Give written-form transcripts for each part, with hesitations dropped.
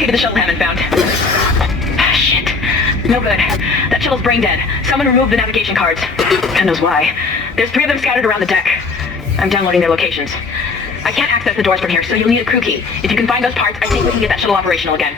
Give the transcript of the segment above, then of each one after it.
located the shuttle Hammond found. Shit. No good. That shuttle's brain dead. Someone removed the navigation cards. God knows why. There's 3 of them scattered around the deck. I'm downloading their locations. I can't access the doors from here, so you'll need a crew key. If you can find those parts, I think we can get that shuttle operational again.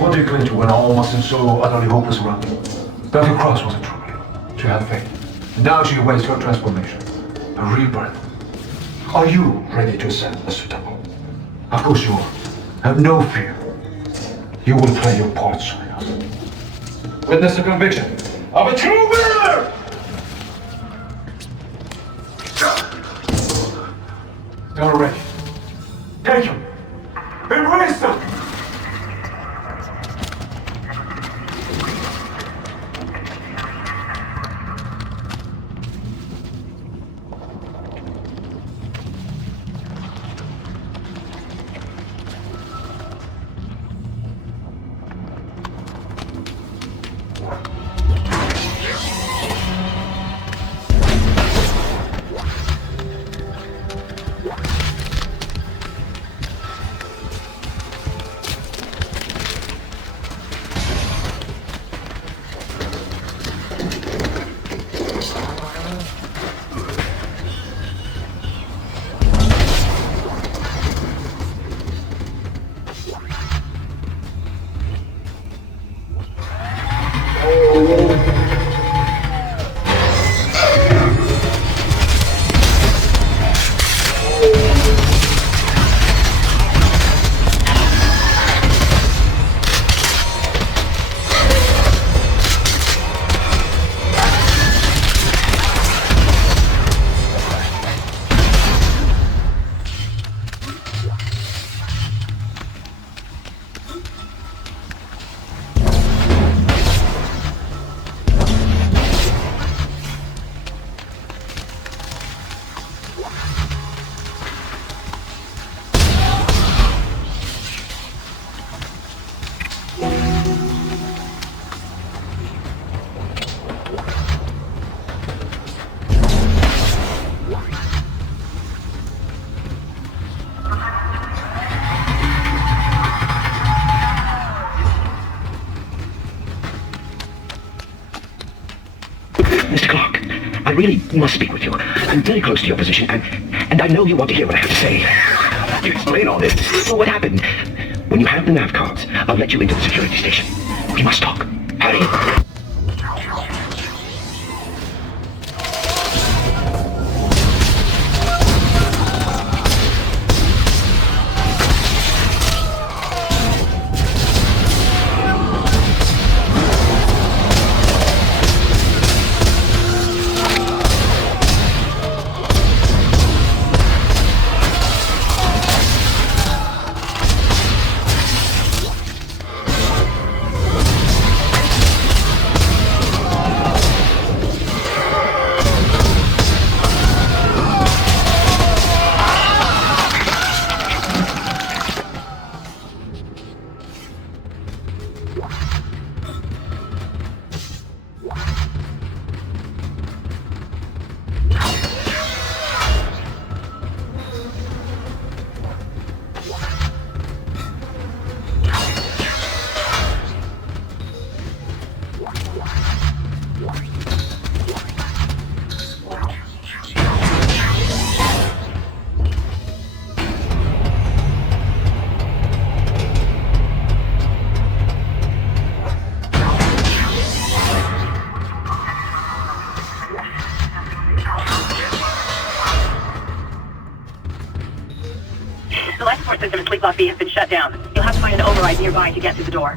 What do you cling to when all must seem so utterly hopeless around you? Dr. Cross was a true hero. She had faith. And now she awaits your transformation. A rebirth. Are you ready to ascend the suitable? Of course you are. Have no fear. You will play your part, child. Witness the conviction of a true winner! They're ready. Take them. Embrace them! Mr. Clarke, I really must speak with you. I'm very close to your position, and I know you want to hear what I have to say. You explain all this. Well, what happened? When you have the nav cards, I'll let you into the security station. We must talk. Hurry! The life support system in Sleep Lot B has been shut down. You'll have to find an override nearby to get through the door.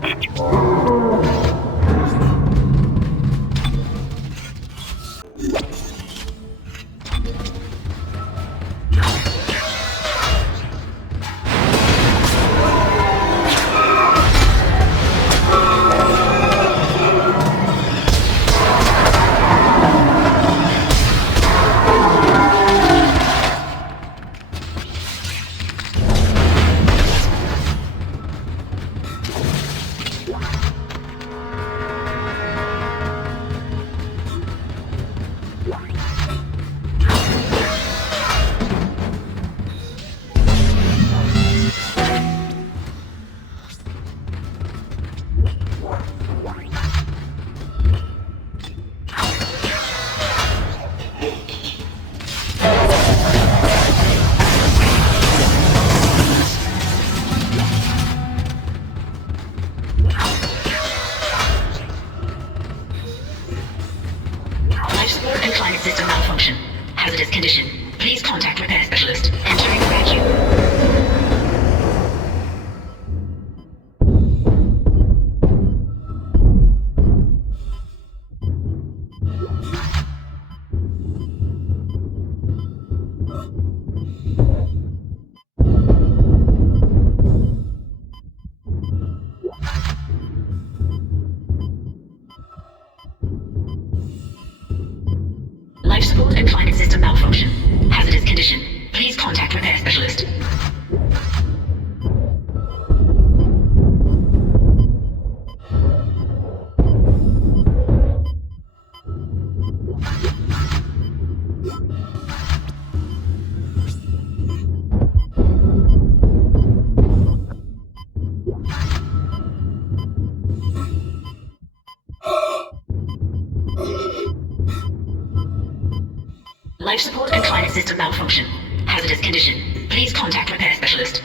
Life support and climate system malfunction. Hazardous condition. Please contact repair specialist.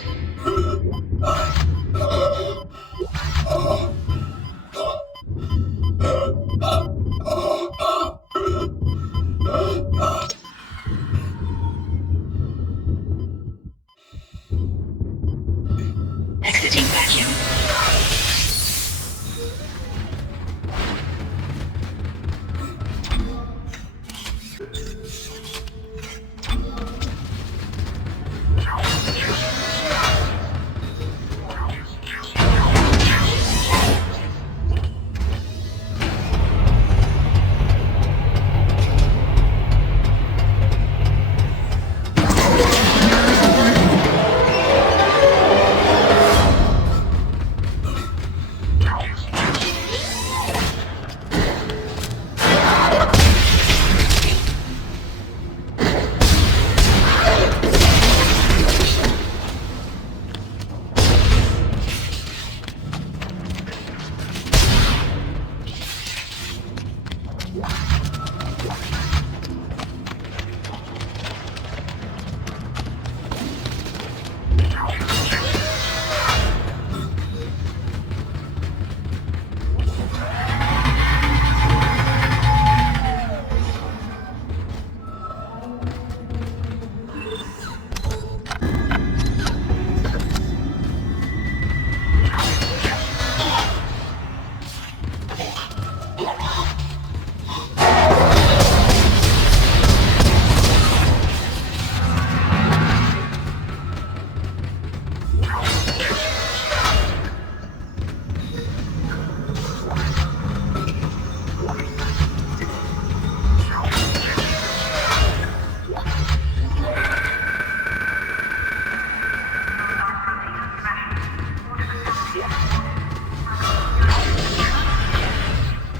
Exiting vacuum.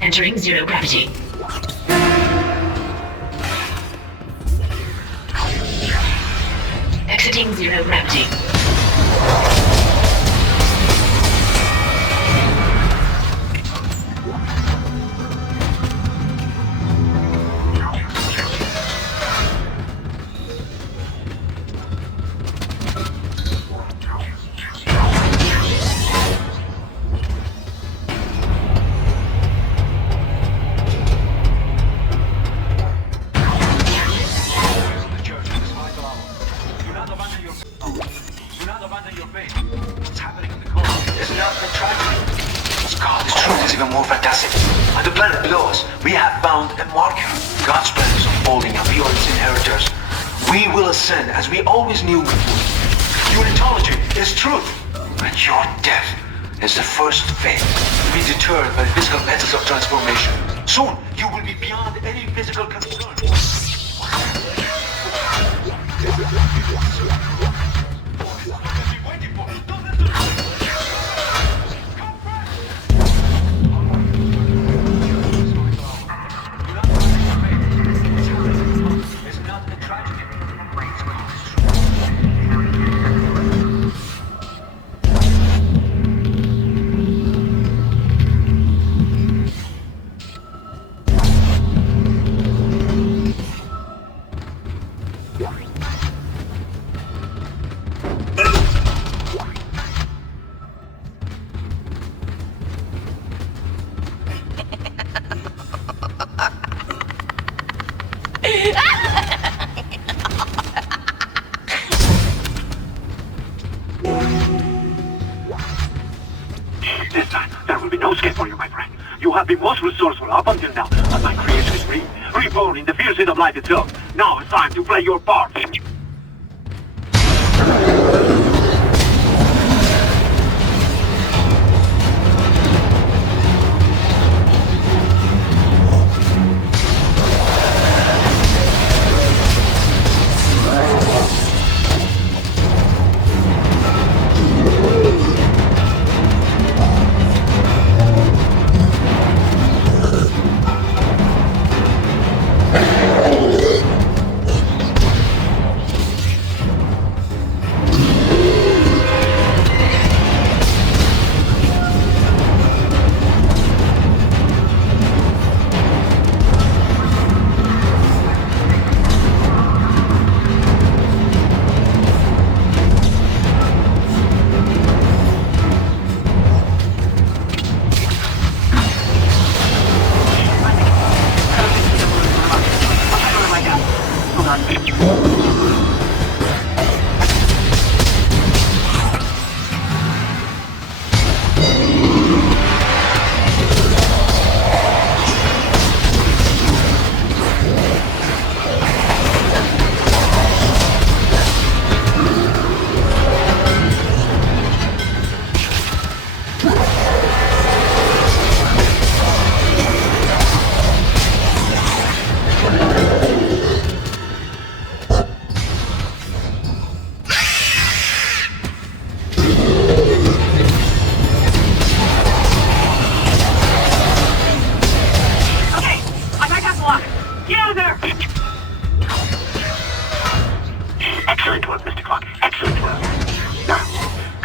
Entering zero gravity. Exiting zero gravity. We have found a marker. God's plan is unfolding and we are its inheritors. We will ascend as we always knew we would. Your intelligence is truth, and your death is the first fate. Be deterred by the physical methods of transformation. Soon, you will be beyond any physical concern. This time, there will be no escape for you, my friend. You have been most resourceful up until now, and my creation is reborn in the fierceness of life itself. Now it's time to play your part.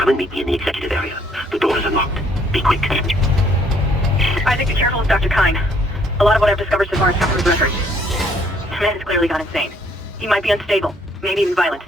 Come and meet me in the executive area. The door is unlocked. Be quick. Isaac, be careful with Dr. Kine. A lot of what I've discovered so far is customer's records. The man has clearly gone insane. He might be unstable, maybe even violent.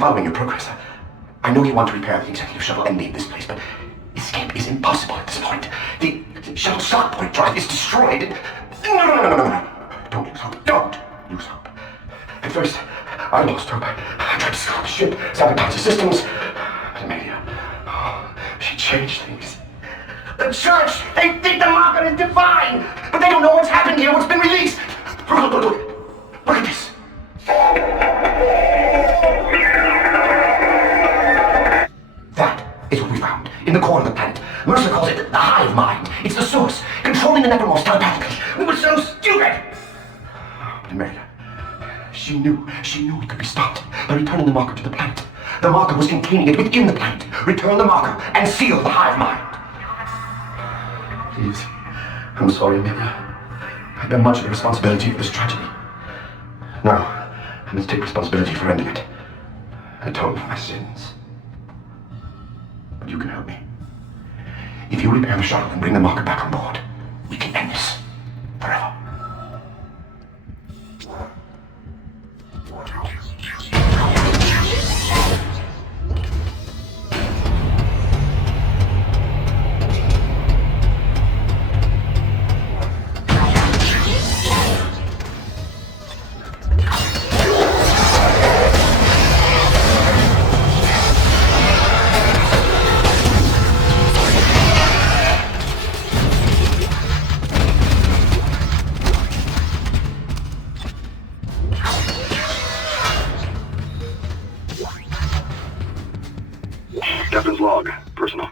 Following your progress. I know you want to repair the executive shuttle and leave this place, but escape is impossible at this point. The shuttle stock point drive is destroyed. No. Don't lose hope. Don't lose hope. At first, I lost hope. I tried to steal the ship, sabotage the systems. But Amelia, she changed things. The church, they think the marker is divine, but they don't know what's happened here, what's been released. Look at this. That is what we found in the core of the planet. Mercer calls it the hive mind. It's the source, controlling the necromorphs telepathically. We were so stupid! And Merida, she knew it could be stopped by returning the marker to the planet. The marker was containing it within the planet. Return the marker and seal the hive mind. Please, I'm sorry, Amelia. I bear much of the responsibility for this tragedy. Now, I must take responsibility for ending it. Atone for my sins. But you can help me. If you repair the shuttle and bring the marker back on board, we can end this forever. Captain's log, personal.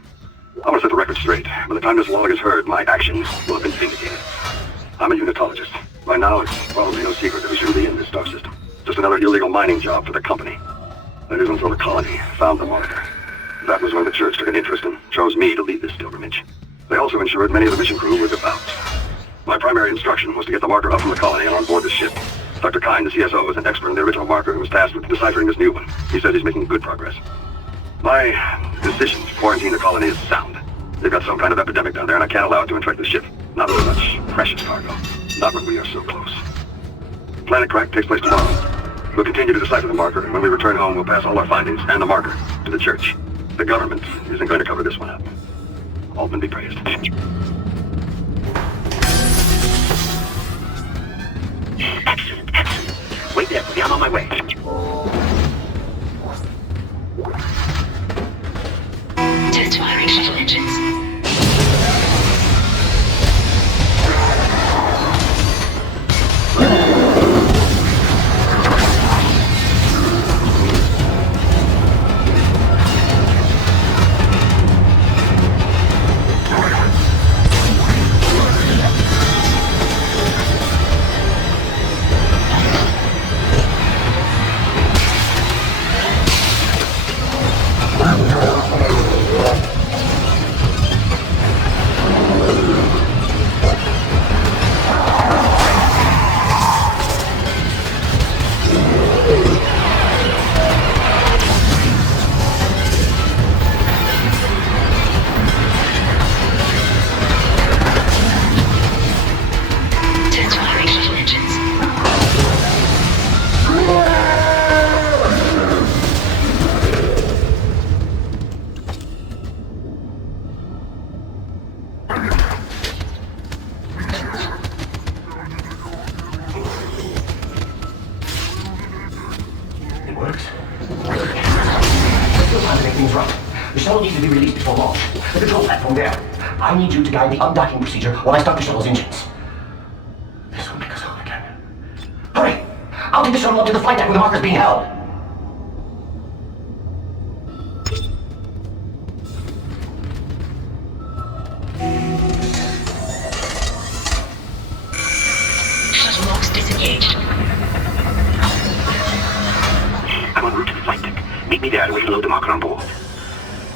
I want to set the record straight. By the time this log is heard, my actions will have been vindicated. I'm a unitologist. By now, it's probably no secret that we shouldn't be in this star system. Just another illegal mining job for the company. That is until the colony found the marker. That was when the church took an interest and chose me to lead this pilgrimage. They also ensured many of the mission crew were devout. My primary instruction was to get the marker up from the colony and on board the ship. Dr. Kine, the CSO, is an expert in the original marker who was tasked with deciphering this new one. He says he's making good progress. My decision to quarantine the colony is sound. They've got some kind of epidemic down there, and I can't allow it to infect the ship. Not with much precious cargo. Not when we are so close. Planet crack takes place tomorrow. We'll continue to decipher the marker, and when we return home, we'll pass all our findings and the marker to the church. The government isn't going to cover this one up. Altman be praised. Excellent. Wait there for me. I'm on my way. Test firing shuttle engines. things right. The shuttle needs to be released before launch. The control platform there. I need you to guide the undocking procedure while I start the shuttle's engines. This will make us home again. Hurry! I'll take the shuttle up to the flight deck where the marker's being held. Shuttle locks disengaged. I'm en route to the flight deck. Meet me there and we can load the marker on board.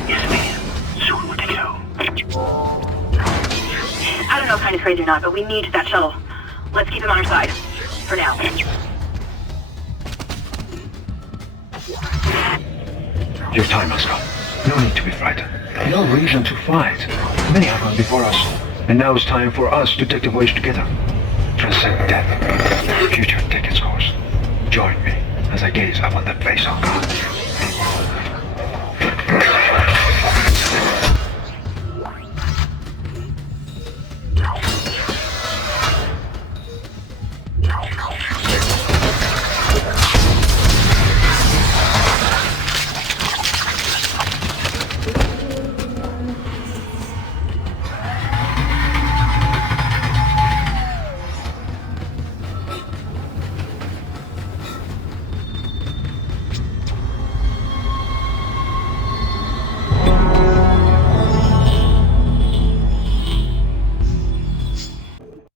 Yes, ma'am. Soon we'll take it home. I don't know if Kind is crazy or not, but we need that shuttle. Let's keep him on our side. For now. Your time has come. No need to be frightened. No reason to fight. Many have gone before us, and now it's time for us to take the voyage together. Transcend death. The future take its course. Join me as I gaze upon that face of God.